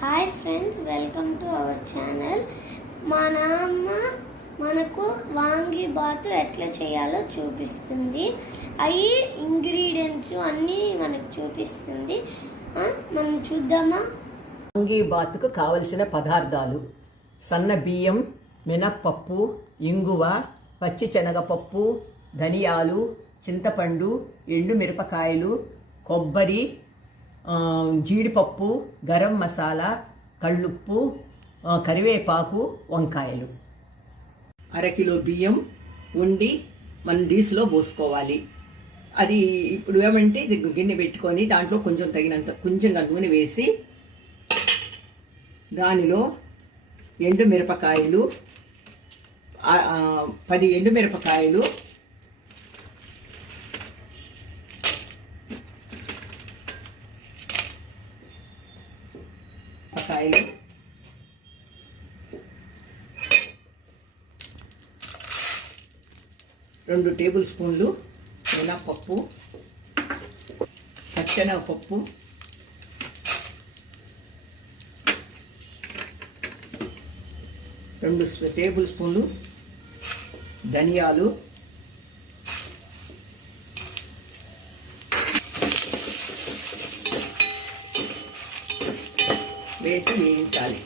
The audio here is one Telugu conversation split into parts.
Hi friends, welcome to our channel. మా నాన్న మనకు వాంగీబాత్ ఎట్లా చేయాలో చూపిస్తుంది. అవి ఇంగ్రీడియంట్స్ అన్నీ మనకు చూపిస్తుంది. మనం చూద్దామా? వాంగీబాత్కు కావలసిన పదార్థాలు: సన్న బియ్యం, మినప్పప్పు, ఇంగువ, పచ్చి శనగపప్పు, ధనియాలు, చింతపండు, ఎండుమిరపకాయలు, కొబ్బరి, జీడిపప్పు, గరం మసాలా, కళ్ళుప్పు, కరివేపాకు, వంకాయలు. అరకిలో బియ్యం వండి మనం డీసులో పోసుకోవాలి. అది ఇప్పుడు ఏమంటే ఇది గిన్నె పెట్టుకొని దాంట్లో కొంచెంగా నూనె వేసి దానిలో ఎండుమిరపకాయలు 10 ఎండుమిరపకాయలు, కాయలు, 2 టేబుల్ స్పూన్లు మినప్పప్పు, పచ్చెనగపప్పు, 2 టేబుల్ స్పూన్లు ధనియాలు, వేసి వేయించాలి.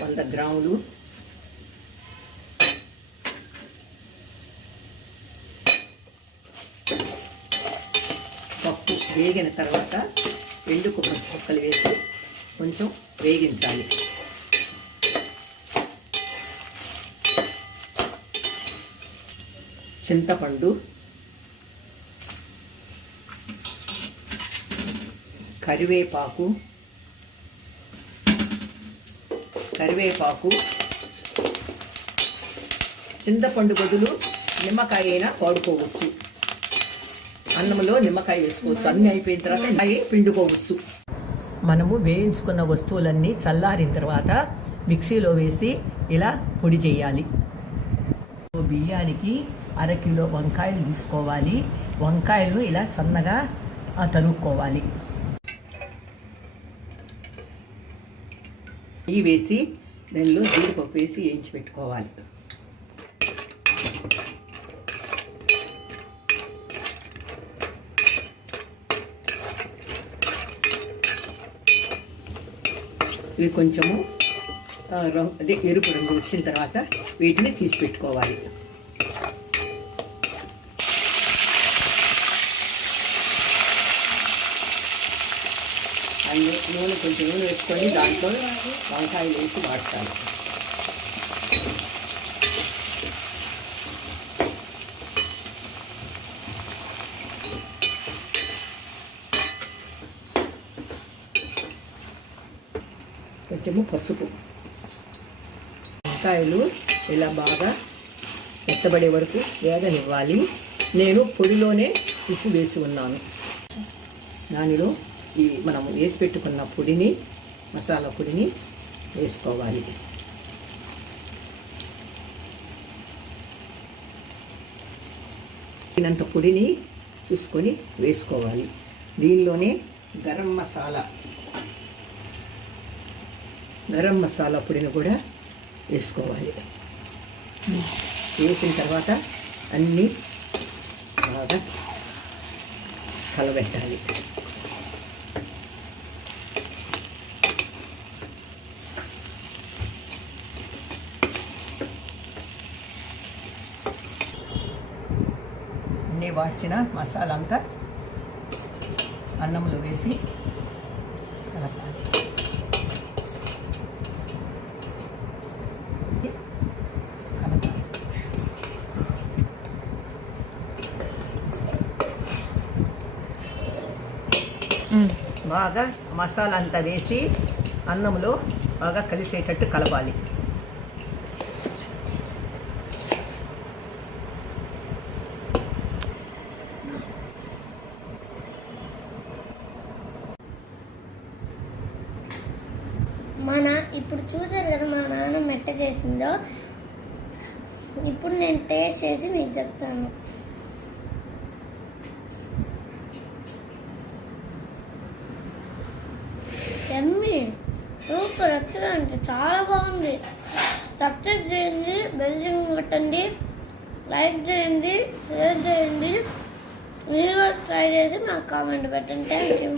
100 గ్రాములు పప్పు వేగిన తర్వాత ఎండు కొబ్బరి ముక్కలు వేసి కొంచెం వేగించాలి. చింతపండు, కరివేపాకు, చింతపండు బదులు నిమ్మకాయ అయినా వాడుకోవచ్చు. అన్నంలో నిమ్మకాయ వేసుకోవచ్చు. అన్నీ అయిపోయిన తర్వాత పిండుకోవచ్చు. మనము వేయించుకున్న వస్తువులన్నీ చల్లారిన తర్వాత మిక్సీలో వేసి ఇలా పొడి చేయాలి. బియ్యానికి అరకిలో వంకాయలు తీసుకోవాలి. వంకాయలను ఇలా సన్నగా తరుక్కోవాలి. నెయ్యి వేసి దానిలో జీడిపప్పు వేసి వేయించి పెట్టుకోవాలి. ఇవి కొంచెము ఎరుపు రంగు వచ్చిన తర్వాత వీటిని తీసి పెట్టుకోవాలి. నూనె కొంచెం నూనె వేసుకొని దాంట్లో వంకాయలు వేసి వాడతాను. కొంచెము పసుపు. వంకాయలు ఇలా బాగా మెత్తబడే వరకు వేగనివ్వాలి. నేను పొడిలోనే ఉప్పు వేసి ఉన్నాను. దానిలో ఈ మనం వేసి పెట్టుకున్న పొడిని, మసాలా పొడిని వేసుకోవాలి. తగినంత పొడిని చూసుకొని వేసుకోవాలి. దీనిలోనే గరం మసాలా పొడిని కూడా వేసుకోవాలి. వేసిన తర్వాత అన్నీ బాగా కలబెట్టాలి. అన్నీ వాడ్చిన మసాలా అంతా అన్నంలో వేసి కలపాలి. బాగా మసాలా అంతా వేసి అన్నంలో బాగా కలిసేటట్టు కలపాలి. ఇప్పుడు చూసారు కదా మా నాన్న మెట్ట చేసిందో. ఇప్పుడు నేను టేస్ట్ చేసి మీకు చెప్తాను. ఎమ్మి సూపర్ ఎక్సలెంట్ చాలా బాగుంది. సబ్స్క్రైబ్ చేయండి, బెల్ సింబల్ కొట్టండి, లైక్ చేయండి, షేర్ చేయండి. మీరు ట్రై చేసి మాకు కామెంట్ పెట్టండి. Thank you.